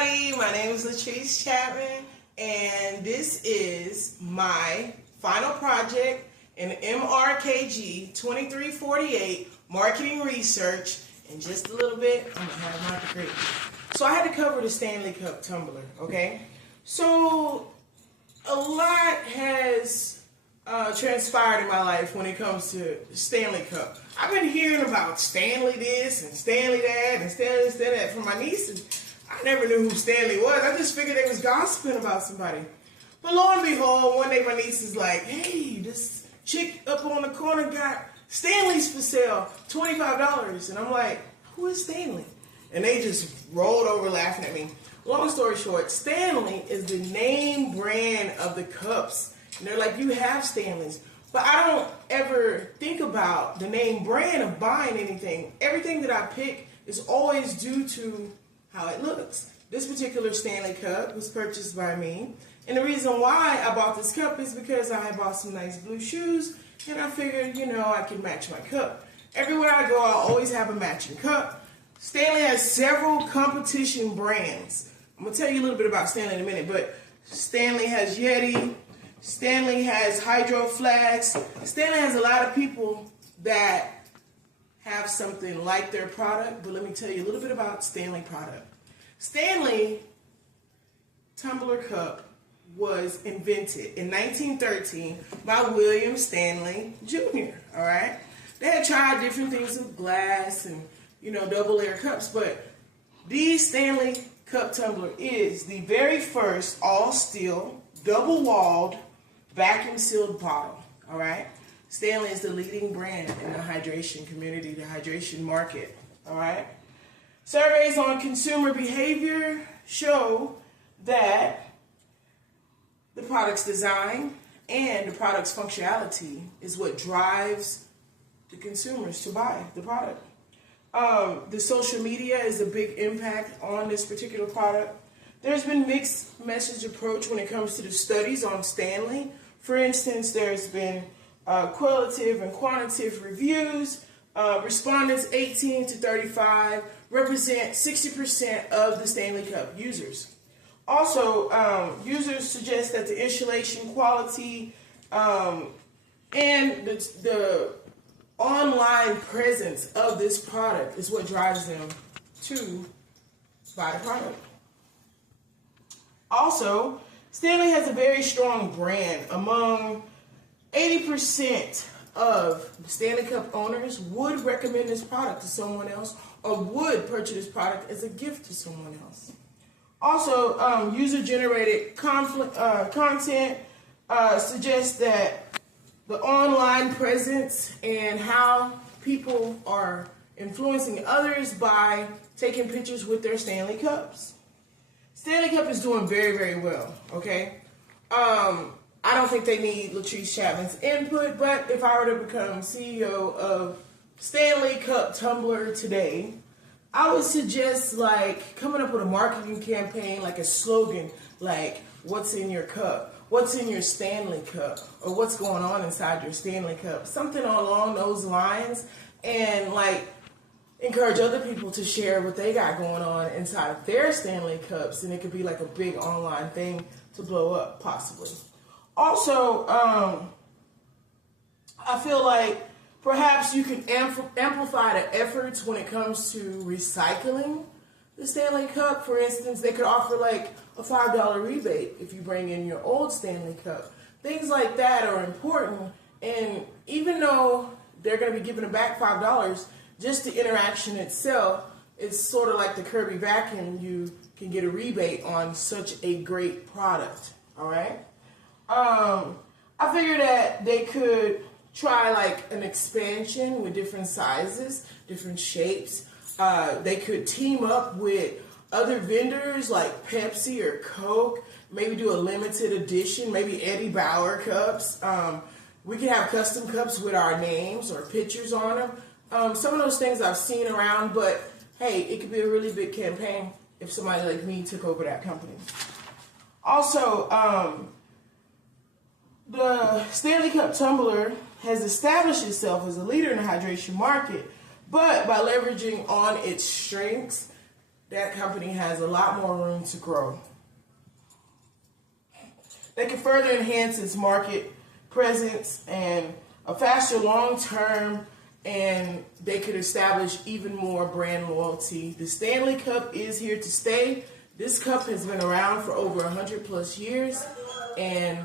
everybody, my name is Latrice Chapman, and this is my final project in MRKG-2348 marketing research. In just a little bit, I'm going to have my degree. So I had to cover the Stanley Cup tumbler, okay? So a lot has transpired in my life when it comes to Stanley Cup. I've been hearing about Stanley this and Stanley that and Stanley this and that from my nieces. I never knew who Stanley was. I just figured they was gossiping about somebody. But lo and behold, one day my niece is like, hey, this chick up on the corner got Stanley's for sale, $25. And I'm like, who is Stanley? And they just rolled over laughing at me. Long story short, Stanley is the name brand of the cups. And they're like, you have Stanleys. But I don't ever think about the name brand of buying anything. Everything that I pick is always due to how it looks. This particular Stanley Cup was purchased by me. And the reason why I bought this cup is because I had bought some nice blue shoes. And I figured, I can match my cup. Everywhere I go, I always have a matching cup. Stanley has several competition brands. I'm going to tell you a little bit about Stanley in a minute. But Stanley has Yeti. Stanley has Hydro Flask. Stanley has a lot of people that have something like their product, but let me tell you a little bit about Stanley product. Stanley tumbler cup was invented in 1913 by William Stanley Jr., all right? They had tried different things with glass and, double layer cups, but the Stanley Cup tumbler is the very first all steel, double walled, vacuum sealed bottle, all right? Stanley is the leading brand in the hydration community, the hydration market, all right? Surveys on consumer behavior show that the product's design and the product's functionality is what drives the consumers to buy the product. The social media is a big impact on this particular product. There's been mixed message approach when it comes to the studies on Stanley. For instance, there's been qualitative and quantitative reviews. Respondents 18 to 35 represent 60% of the Stanley Cup users. Also, users suggest that the insulation quality and the online presence of this product is what drives them to buy the product. Also, Stanley has a very strong brand. Among 80% of Stanley Cup owners would recommend this product to someone else or would purchase this product as a gift to someone else. Also, user-generated content suggests that the online presence and how people are influencing others by taking pictures with their Stanley Cups. Stanley Cup is doing very, very well, okay? I don't think they need Latrice Chapman's input, but if I were to become CEO of Stanley Cup Tumbler today, I would suggest coming up with a marketing campaign, like a slogan, like what's in your cup, what's in your Stanley Cup, or what's going on inside your Stanley Cup, something along those lines, and encourage other people to share what they got going on inside of their Stanley Cups, and it could be like a big online thing to blow up, possibly. Also, I feel like perhaps you can amplify the efforts when it comes to recycling the Stanley Cup. For instance, they could offer a $5 rebate if you bring in your old Stanley Cup. Things like that are important, and even though they're going to be giving it back $5, just the interaction itself is sort of like the Kirby vacuum. You can get a rebate on such a great product, all right? I figured that they could try an expansion with different sizes, different shapes. They could team up with other vendors like Pepsi or Coke, maybe do a limited edition, maybe Eddie Bauer cups. We could have custom cups with our names or pictures on them. Some of those things I've seen around, but hey, it could be a really big campaign if somebody like me took over that company. Also, the Stanley Cup Tumbler has established itself as a leader in the hydration market, but by leveraging on its strengths, that company has a lot more room to grow. They can further enhance its market presence and a faster long-term, and they could establish even more brand loyalty. The Stanley Cup is here to stay. This cup has been around for over 100 plus years, and